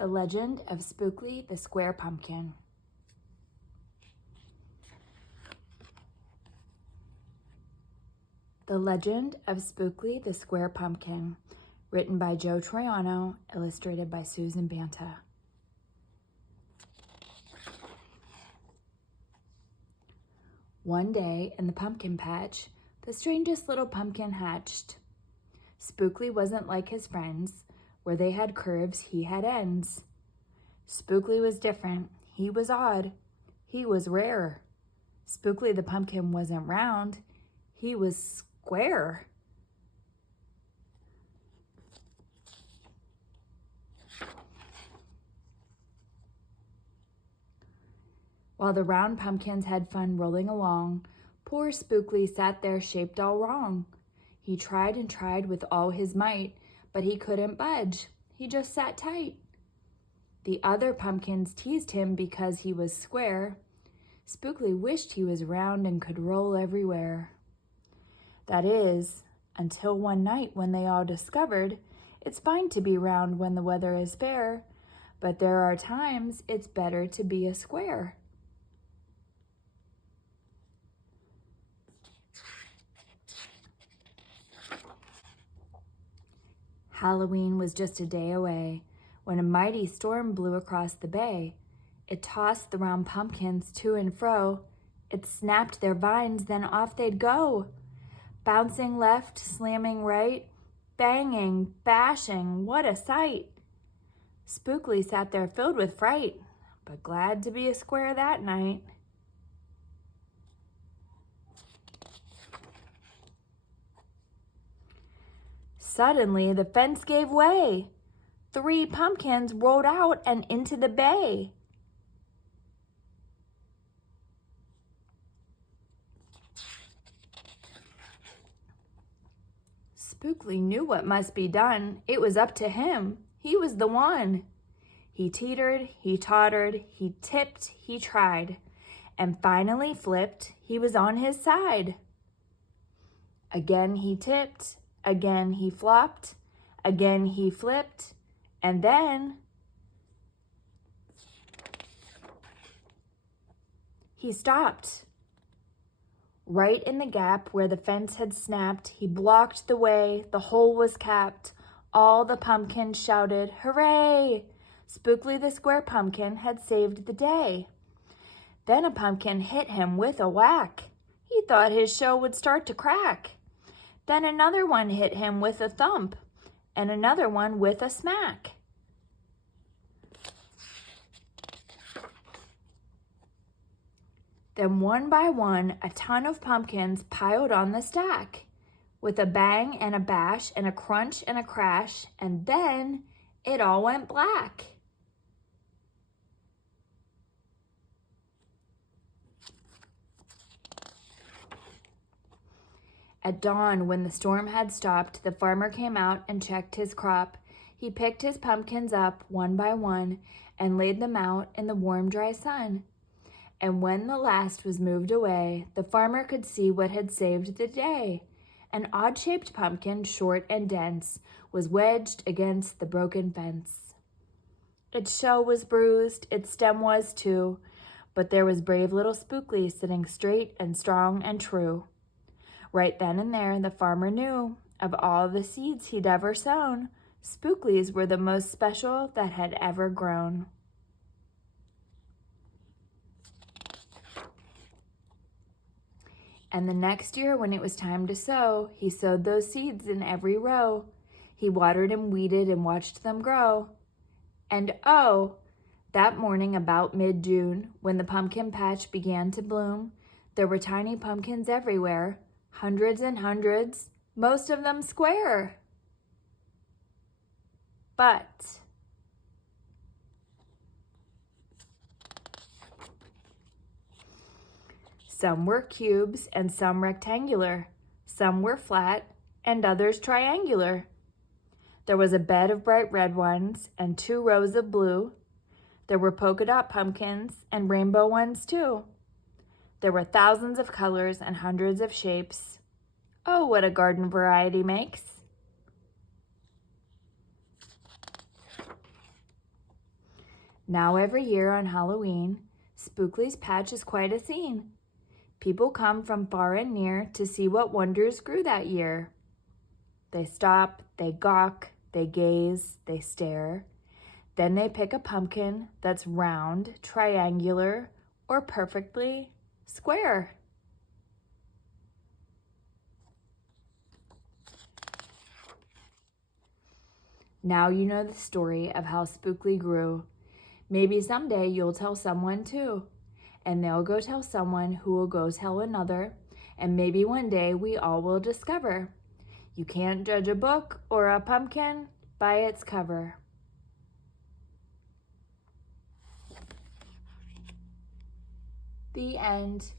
The Legend of Spookley the Square Pumpkin. The Legend of Spookley the Square Pumpkin, written by Joe Troiano, illustrated by Susan Banta. One day in the pumpkin patch, the strangest little pumpkin hatched. Spookley wasn't like his friends. Where they had curves, he had ends. Spookley was different. He was odd. He was rare. Spookley the pumpkin wasn't round. He was square. While the round pumpkins had fun rolling along, poor Spookley sat there shaped all wrong. He tried and tried with all his might, but he couldn't budge. He just sat tight. The other pumpkins teased him because he was square. Spookley wished he was round and could roll everywhere. That is, until one night when they all discovered it's fine to be round when the weather is fair, but there are times it's better to be a square. Halloween was just a day away when a mighty storm blew across the bay. It tossed the round pumpkins to and fro. It snapped their vines, then off they'd go. Bouncing left, slamming right, banging, bashing, what a sight. Spookley sat there filled with fright, but glad to be a square that night. Suddenly, the fence gave way. 3 pumpkins rolled out and into the bay. Spookley knew what must be done. It was up to him. He was the one. He teetered, he tottered, he tipped, he tried, and finally flipped. He was on his side. Again he tipped. Again he flopped, again he flipped, and then he stopped. Right in the gap where the fence had snapped, he blocked the way, the hole was capped. All the pumpkins shouted, "Hooray!" Spookley the Square Pumpkin had saved the day. Then a pumpkin hit him with a whack. He thought his show would start to crack. Then another one hit him with a thump, and another one with a smack. Then one by one, a ton of pumpkins piled on the stack, with a bang and a bash and a crunch and a crash, and then it all went black. At dawn, when the storm had stopped, the farmer came out and checked his crop. He picked his pumpkins up one by one and laid them out in the warm, dry sun. And when the last was moved away, the farmer could see what had saved the day. An odd-shaped pumpkin, short and dense, was wedged against the broken fence. Its shell was bruised, its stem was too, but there was brave little Spookley sitting straight and strong and true. Right then and there, the farmer knew, of all the seeds he'd ever sown, Spookleys were the most special that had ever grown. And the next year, when it was time to sow, he sowed those seeds in every row. He watered and weeded and watched them grow. And oh, that morning about mid-June, when the pumpkin patch began to bloom, there were tiny pumpkins everywhere. Hundreds and hundreds, most of them square. But some were cubes and some rectangular. Some were flat and others triangular. There was a bed of bright red ones and 2 rows of blue. There were polka dot pumpkins and rainbow ones too. There were thousands of colors and hundreds of shapes. Oh, what a garden variety makes. Now every year on Halloween, Spookley's patch is quite a scene. People come from far and near to see what wonders grew that year. They stop, they gawk, they gaze, they stare. Then they pick a pumpkin that's round, triangular, or perfectly square. Now you know the story of how Spookley grew. Maybe someday you'll tell someone too, and they'll go tell someone who will go tell another, and maybe one day we all will discover you can't judge a book or a pumpkin by its cover. The end.